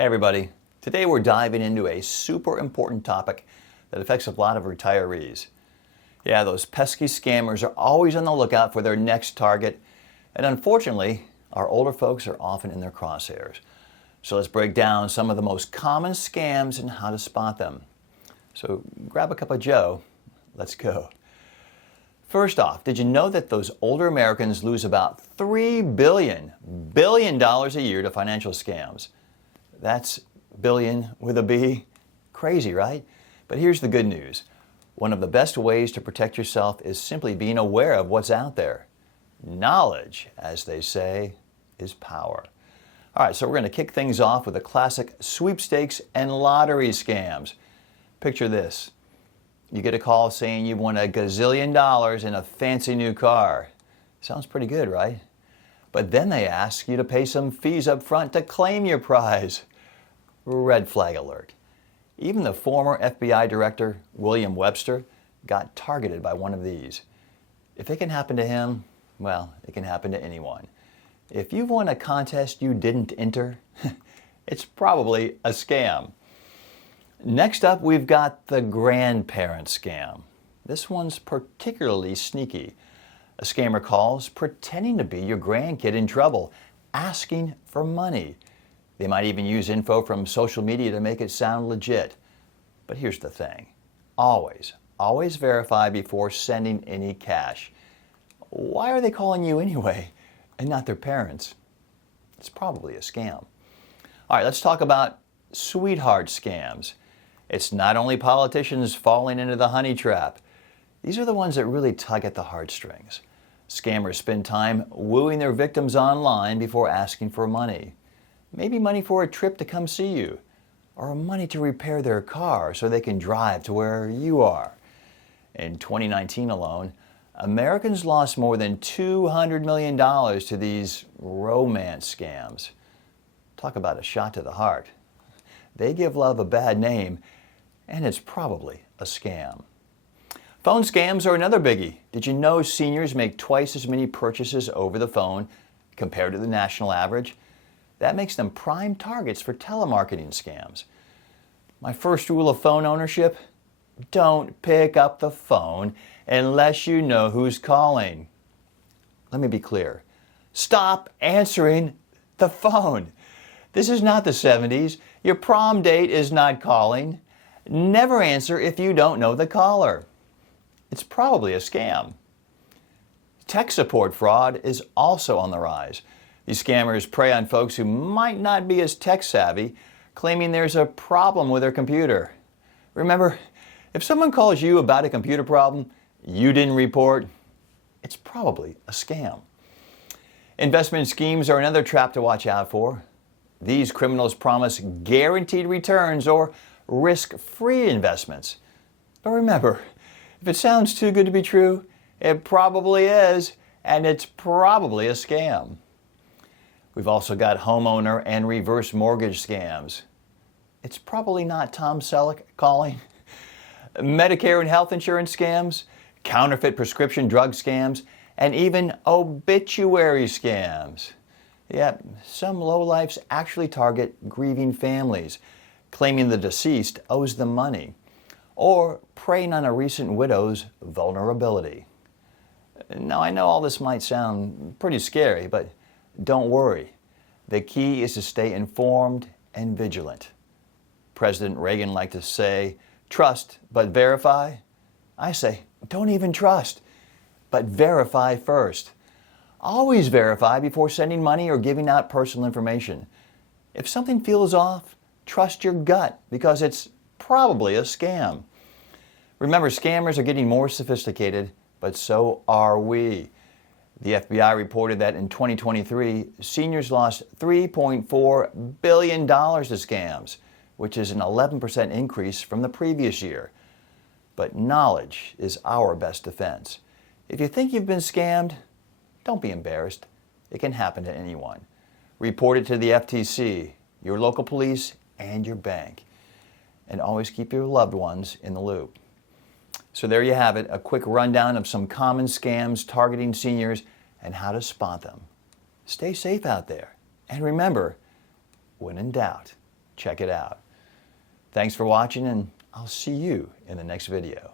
Hey everybody, today we're diving into a super important topic that affects a lot of retirees. Yeah, those pesky scammers are always on the lookout for their next target, and unfortunately, our older folks are often in their crosshairs. So let's break down some of the most common scams and how to spot them. So grab a cup of joe, let's go. First off, did you know that those older Americans lose about $3 billion a year to financial scams? That's billion with a B. Crazy, right? But here's the good news. One of the best ways to protect yourself is simply being aware of what's out there. Knowledge, as they say, is power. All right, so we're going to kick things off with the classic sweepstakes and lottery scams. Picture this. You get a call saying you've won $1 gazillion in a fancy new car. Sounds pretty good, right? But then they ask you to pay some fees up front to claim your prize. Red flag alert. Even the former FBI director, William Webster, got targeted by one of these. If it can happen to him, well, it can happen to anyone. If you've won a contest you didn't enter, it's probably a scam. Next up, we've got the grandparent scam. This one's particularly sneaky. A scammer calls pretending to be your grandkid in trouble, asking for money. They might even use info from social media to make it sound legit. But here's the thing. Always verify before sending any cash. Why are they calling you anyway and not their parents? It's probably a scam. All right, let's talk about sweetheart scams. It's not only politicians falling into the honey trap. These are the ones that really tug at the heartstrings. Scammers spend time wooing their victims online before asking for money. Maybe money for a trip to come see you, or money to repair their car so they can drive to where you are. In 2019 alone, Americans lost more than $200 million to these romance scams. Talk about a shot to the heart. They give love a bad name, and it's probably a scam. Phone scams are another biggie. Did you know seniors make twice as many purchases over the phone compared to the national average? That makes them prime targets for telemarketing scams. My first rule of phone ownership: don't pick up the phone unless you know who's calling. Let me be clear. Stop answering the phone. This is not the 70s. Your prom date is not calling. Never answer if you don't know the caller. It's probably a scam. Tech support fraud is also on the rise. These scammers prey on folks who might not be as tech savvy, claiming there's a problem with their computer. Remember, if someone calls you about a computer problem you didn't report, it's probably a scam. Investment schemes are another trap to watch out for. These criminals promise guaranteed returns or risk-free investments. But remember, if it sounds too good to be true, it probably is, and it's probably a scam. We've also got homeowner and reverse mortgage scams. It's probably not Tom Selleck calling. Medicare and health insurance scams, counterfeit prescription drug scams, and even obituary scams. Yep, some lowlifes actually target grieving families, claiming the deceased owes them money, or preying on a recent widow's vulnerability. Now, I know all this might sound pretty scary, but don't worry. The key is to stay informed and vigilant. President Reagan liked to say, trust but verify. I say, don't even trust, but verify first. Always verify before sending money or giving out personal information. If something feels off, trust your gut because it's probably a scam. Remember, scammers are getting more sophisticated, but so are we. The FBI reported that in 2023, seniors lost $3.4 billion to scams, which is an 11% increase from the previous year. But knowledge is our best defense. If you think you've been scammed, don't be embarrassed. It can happen to anyone. Report it to the FTC, your local police, and your bank. And always keep your loved ones in the loop. So there you have it, a quick rundown of some common scams targeting seniors and how to spot them. Stay safe out there. And remember, when in doubt, check it out. Thanks for watching, and I'll see you in the next video.